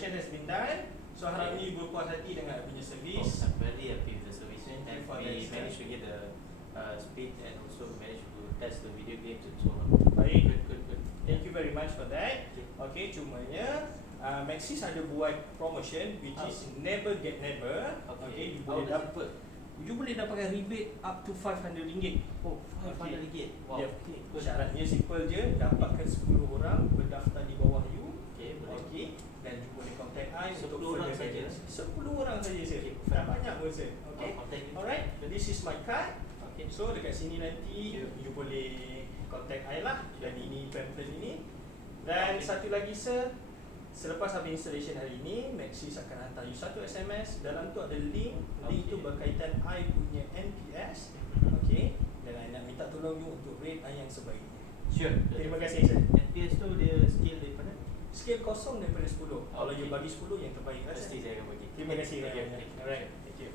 installation has been done. So harap ni berpuas hati dengan punya servis. I'm very happy with the service, and we that, managed to get the speed, and also managed to test the video games and so on. Baik. Good. Thank you very much for that. Okay, cumanya Maxis ada buat promotion which is never get never. Okay, you boleh dapatkan rebate up to RM500. Oh, $500. Wow. Yep. Okay, good. Syaratnya simple je, dapatkan 10 orang berdaftar di bawah you. Okay, boleh. Okay, dan you boleh contact I 10 untuk orang further saja. guidance. 10 orang saja sir. Okay, Tak banyak pun sir. Okay. Contact you. Alright, this is my card. Okay. So dekat sini nanti you boleh contact I lah. Dan ini pamphlet ini. Dan satu lagi sir, selepas habis installation hari ini, Maxis akan hantar you satu SMS. Dalam tu ada link. Link tu berkaitan I punya NPS. Okay. Dan I nak minta tolong you untuk rate I yang sebaiknya. Sure. Terima kasih sir. NPS tu dia skill daripada? Scale kosong daripada 10. Kalau you bagi 10 yang terbaik lah. Pasti saya akan bagi. Terima kasih. Thank you. Alright. Thank you.